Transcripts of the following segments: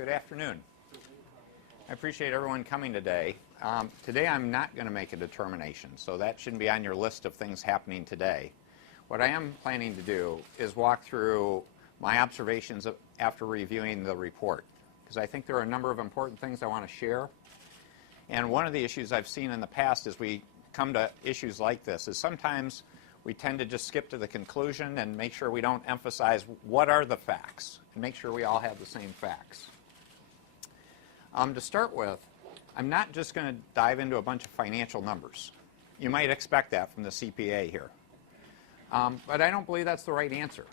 Good afternoon. I appreciate everyone coming today. Today I'm not going to make a determination, so that shouldn't be on your list of things happening today. What I am planning to do is walk through my observations after reviewing the report, because I think there are a number of important things I want to share. And one of the issues I've seen in the past as we come to issues like this is sometimes we tend to just skip to the conclusion and make sure we don't emphasize what are the facts and make sure we all have the same facts. To start with, I'm not just going to dive into a bunch of financial numbers. You might expect that from the CPA here. But I don't believe that's the right answer,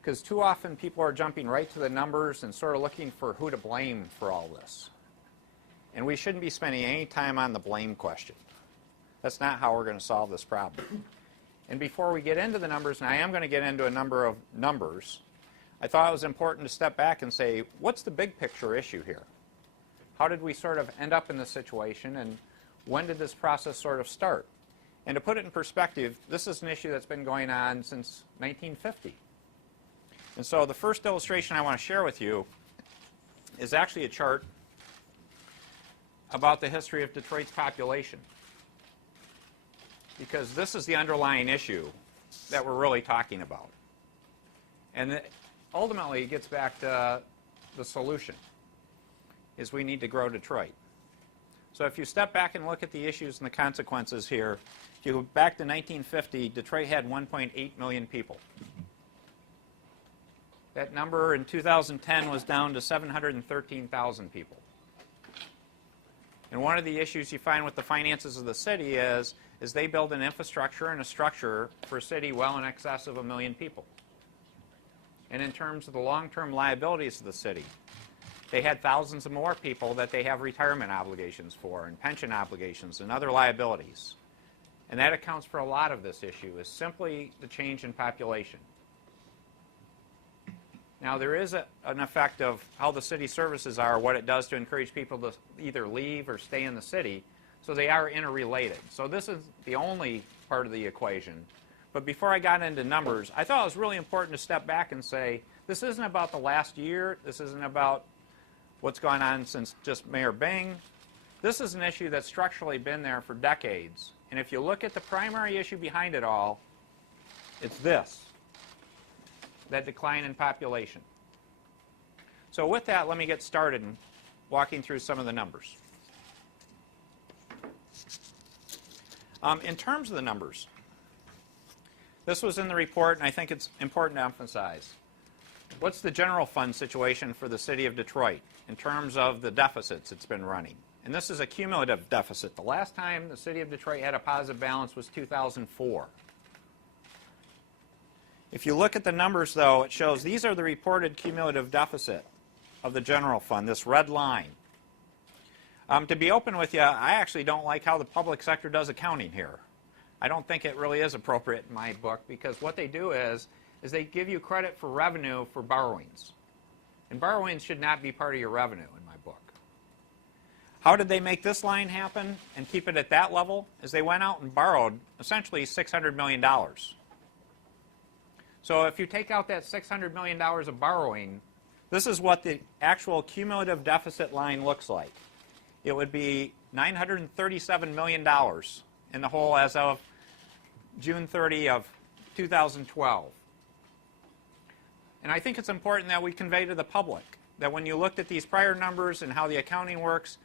because too often people are jumping right to the numbers and sort of looking for who to blame for all this. And we shouldn't be spending any time on the blame question. That's not how we're going to solve this problem. And before we get into the numbers, and I am going to get into a number of numbers, I thought it was important to step back and say, what's the big picture issue here? How did we sort of end up in this situation, and when did this process sort of start? And to put it in perspective, this is an issue that's been going on since 1950. And so the first illustration I want to share with you is actually a chart about the history of Detroit's population, because this is the underlying issue that we're really talking about. And ultimately, it gets back to the solution, is we need to grow Detroit. So if you step back and look at the issues and the consequences here, if you go back to 1950, Detroit had 1.8 million people. That number in 2010 was down to 713,000 people. And one of the issues you find with the finances of the city is they build an infrastructure and a structure for a city well in excess of 1 million people. And in terms of the long-term liabilities of the city, they had thousands of more people that they have retirement obligations for, and pension obligations, and other liabilities. And that accounts for a lot of this issue, is simply the change in population. Now, there is an effect of how the city services are, what it does to encourage people to either leave or stay in the city, so they are interrelated. So this is the only part of the equation. But before I got into numbers, I thought it was really important to step back and say, this isn't about the last year, this isn't about what's gone on since just Mayor Bing. This is an issue that's structurally been there for decades. And if you look at the primary issue behind it all, it's this, that decline in population. So with that, let me get started in walking through some of the numbers. In terms of the numbers, this was in the report, and I think it's important to emphasize. What's the general fund situation for the city of Detroit in terms of the deficits it's been running? And this is a cumulative deficit. The last time the city of Detroit had a positive balance was 2004. If you look at the numbers, though, it shows these are the reported cumulative deficit of the general fund, this red line. To be open with you, I actually don't like how the public sector does accounting here. I don't think it really is appropriate in my book, because what they do is they give you credit for revenue for borrowings. And borrowings should not be part of your revenue in my book. How did they make this line happen and keep it at that level? Is they went out and borrowed essentially $600 million. So if you take out that $600 million of borrowing, this is what the actual cumulative deficit line looks like. It would be $937 million in the whole as of June 30 of 2012. And I think it's important that we convey to the public that when you looked at these prior numbers and how the accounting works,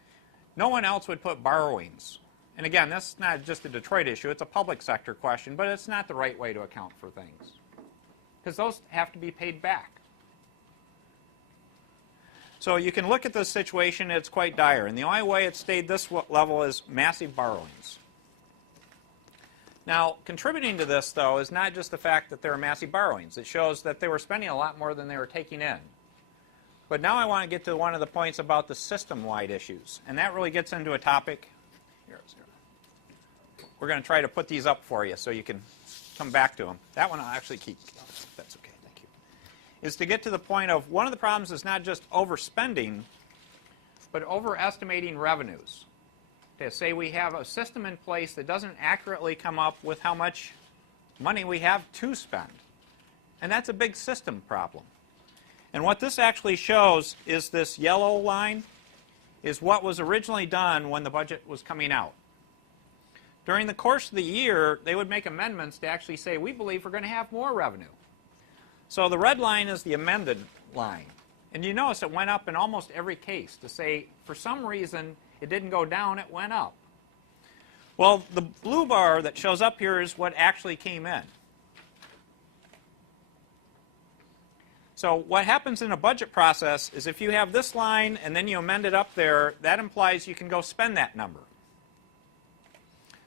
no one else would put borrowings. And again, this is not just a Detroit issue, it's a public sector question, but it's not the right way to account for things, because those have to be paid back. So you can look at this situation, it's quite dire, and the only way it stayed this level is massive borrowings. Now, contributing to this, though, is not just the fact that there are massive borrowings. It shows that they were spending a lot more than they were taking in. But now I want to get to one of the points about the system-wide issues, and that really gets into a topic. We're going to try to put these up for you so you can come back to them. That one I'll actually keep. That's okay, thank you. Is to get to the point of one of the problems is not just overspending, but overestimating revenues. To say we have a system in place that doesn't accurately come up with how much money we have to spend. And that's a big system problem. And what this actually shows is this yellow line is what was originally done when the budget was coming out. During the course of the year, they would make amendments to actually say, we believe we're going to have more revenue. So the red line is the amended line. And you notice it went up in almost every case to say, for some reason, it didn't go down, it went up. Well, the blue bar that shows up here is what actually came in. So what happens in a budget process is if you have this line and then you amend it up there, that implies you can go spend that number.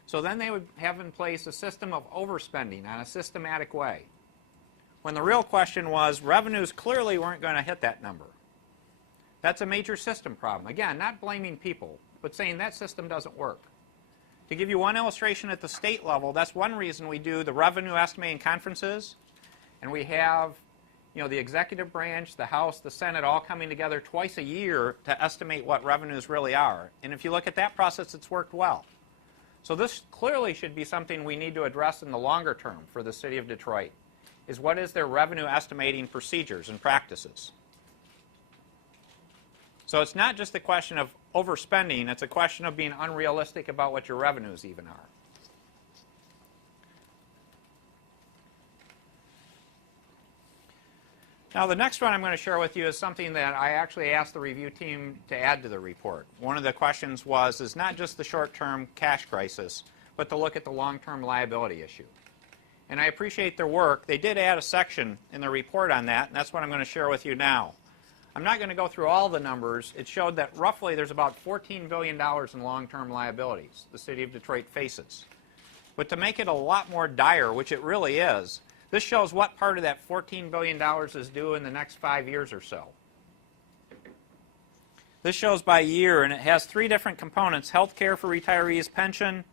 So then they would have in place a system of overspending on a systematic way. When the real question was, revenues clearly weren't going to hit that number. That's a major system problem. Again, not blaming people, but saying that system doesn't work. To give you one illustration at the state level, that's one reason we do the revenue estimating conferences, and we have the executive branch, the House, the Senate all coming together twice a year to estimate what revenues really are. And if you look at that process, it's worked well. So this clearly should be something we need to address in the longer term for the City of Detroit, is what is their revenue estimating procedures and practices. So it's not just a question of overspending, it's a question of being unrealistic about what your revenues even are. Now the next one I'm going to share with you is something that I actually asked the review team to add to the report. One of the questions is not just the short-term cash crisis, but to look at the long-term liability issue. And I appreciate their work. They did add a section in the report on that, and that's what I'm going to share with you now. I'm not going to go through all the numbers. It showed that roughly there's about $14 billion in long-term liabilities the City of Detroit faces. But to make it a lot more dire, which it really is, this shows what part of that $14 billion is due in the next 5 years or so. This shows by year, and it has three different components: health care for retirees, pension,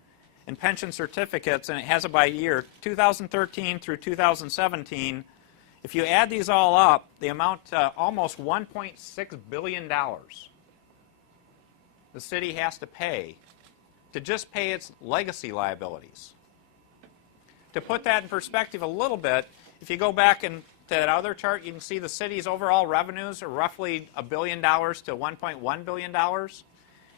and pension certificates, and it has it by year, 2013 through 2017. If you add these all up, they amount to almost $1.6 billion the city has to pay to just pay its legacy liabilities. To put that in perspective a little bit, if you go back to that other chart, you can see the city's overall revenues are roughly $1 billion to $1.1 billion.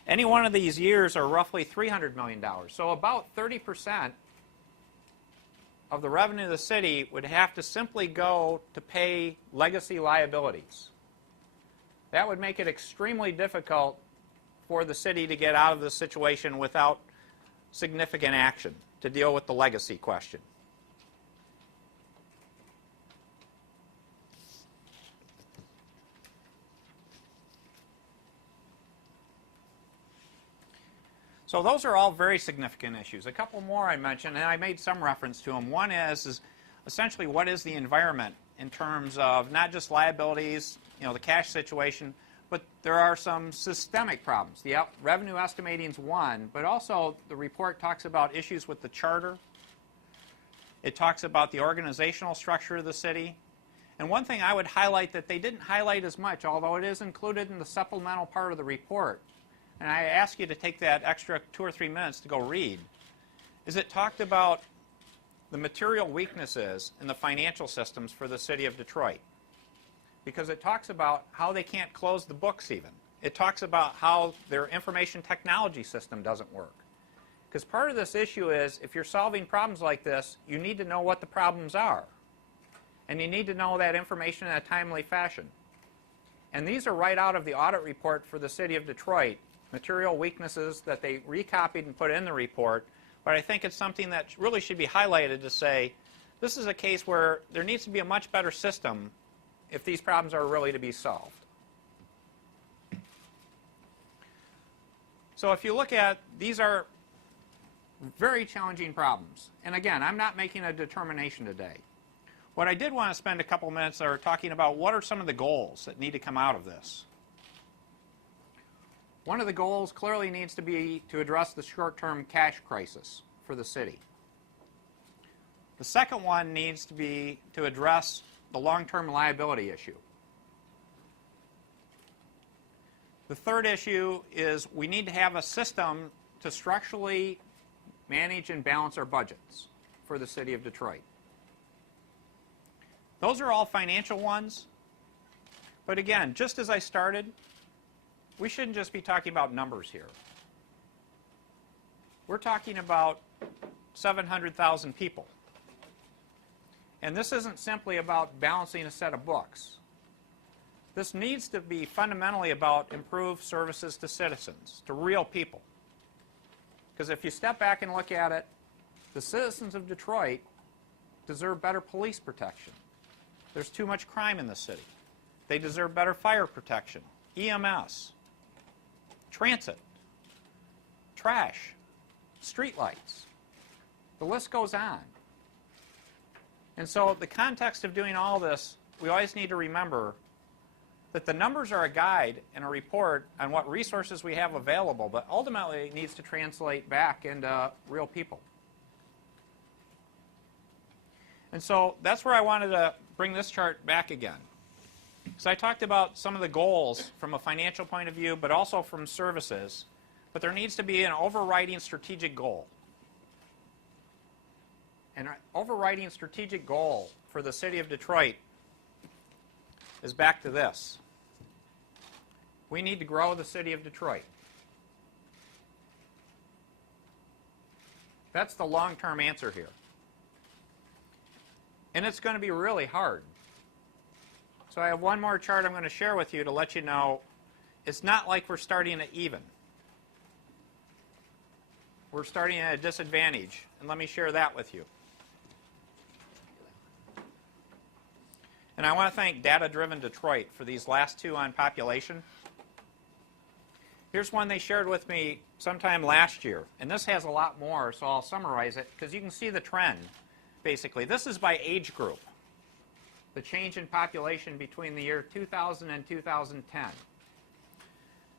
Any one of these years are roughly $300 million. So about 30% of the revenue of the city would have to simply go to pay legacy liabilities. That would make it extremely difficult for the city to get out of this situation without significant action to deal with the legacy question. So those are all very significant issues. A couple more I mentioned, and I made some reference to them. One is essentially what is the environment in terms of not just liabilities, the cash situation, but there are some systemic problems. The revenue estimating is one, but also the report talks about issues with the charter. It talks about the organizational structure of the city. And one thing I would highlight that they didn't highlight as much, although it is included in the supplemental part of the report, and I ask you to take that extra 2 or 3 minutes to go read, is it talked about the material weaknesses in the financial systems for the City of Detroit. Because it talks about how they can't close the books even. It talks about how their information technology system doesn't work. Because part of this issue is, if you're solving problems like this, you need to know what the problems are. And you need to know that information in a timely fashion. And these are right out of the audit report for the City of Detroit, material weaknesses that they recopied and put in the report. But I think it's something that really should be highlighted to say, this is a case where there needs to be a much better system if these problems are really to be solved. So if you look at, these are very challenging problems. And again, I'm not making a determination today. What I did want to spend a couple minutes are talking about what are some of the goals that need to come out of this. One of the goals clearly needs to be to address the short-term cash crisis for the city. The second one needs to be to address the long-term liability issue. The third issue is we need to have a system to structurally manage and balance our budgets for the City of Detroit. Those are all financial ones. But again, just as I started, we shouldn't just be talking about numbers here. We're talking about 700,000 people. And this isn't simply about balancing a set of books. This needs to be fundamentally about improved services to citizens, to real people. Because if you step back and look at it, the citizens of Detroit deserve better police protection. There's too much crime in the city. They deserve better fire protection, EMS, transit, trash, streetlights. The list goes on. And so the context of doing all this, we always need to remember that the numbers are a guide and a report on what resources we have available, but ultimately it needs to translate back into real people. And so that's where I wanted to bring this chart back again. So I talked about some of the goals from a financial point of view, but also from services. But there needs to be an overriding strategic goal. An overriding strategic goal for the city of Detroit is back to this. We need to grow the city of Detroit. That's the long-term answer here. And it's going to be really hard. So I have one more chart I'm going to share with you to let you know it's not like we're starting at even. We're starting at a disadvantage. And let me share that with you. And I want to thank Data Driven Detroit for these last two on population. Here's one they shared with me sometime last year. And this has a lot more, so I'll summarize it because you can see the trend, basically. This is by age group, the change in population between the year 2000 and 2010.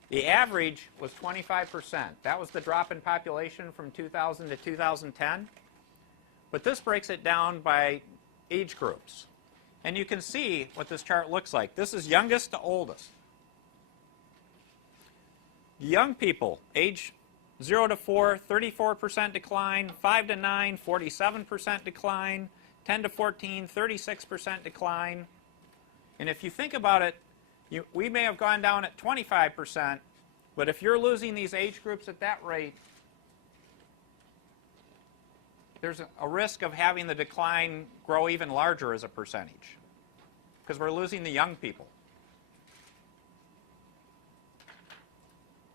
The average was 25%. That was the drop in population from 2000 to 2010. But this breaks it down by age groups. And you can see what this chart looks like. This is youngest to oldest. Young people, age 0 to 4, 34% decline, 5 to 9, 47% decline, 10 to 14, 36% decline. And if you think about it, we may have gone down at 25%, but if you're losing these age groups at that rate, there's a risk of having the decline grow even larger as a percentage because we're losing the young people.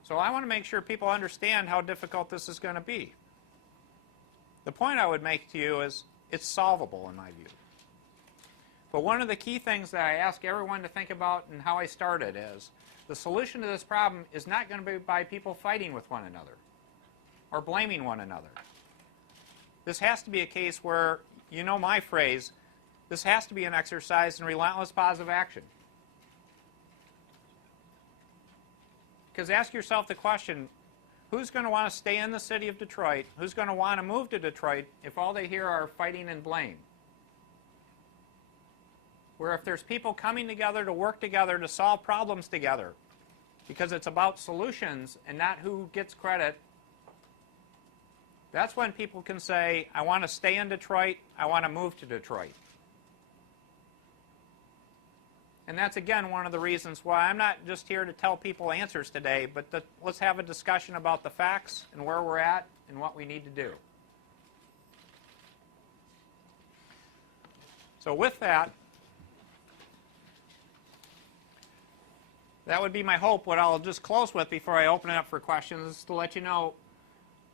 So I want to make sure people understand how difficult this is going to be. The point I would make to you is it's solvable in my view. But one of the key things that I ask everyone to think about and how I started is the solution to this problem is not going to be by people fighting with one another or blaming one another. This has to be a case where, you know my phrase, this has to be an exercise in relentless positive action. Because ask yourself the question, who's going to want to stay in the city of Detroit? Who's going to want to move to Detroit if all they hear are fighting and blame? Where if there's people coming together to work together to solve problems together, because it's about solutions and not who gets credit, that's when people can say, I want to stay in Detroit, I want to move to Detroit. And that's, again, one of the reasons why I'm not just here to tell people answers today, but let's have a discussion about the facts and where we're at and what we need to do. So with that, that would be my hope. What I'll just close with before I open it up for questions is to let you know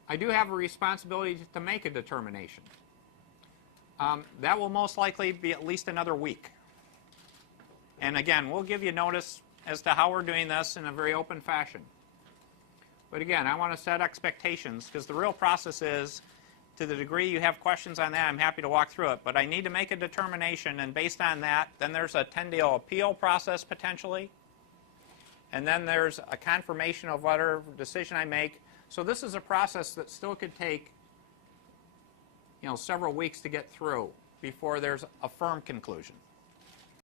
I do have a responsibility to make a determination. That will most likely be at least another week. And again, we'll give you notice as to how we're doing this in a very open fashion. But again, I want to set expectations because the real process is, to the degree you have questions on that, I'm happy to walk through it. But I need to make a determination, and based on that, then there's a 10-day appeal process potentially. And then there's a confirmation of whatever decision I make. So this is a process that still could take, several weeks to get through before there's a firm conclusion.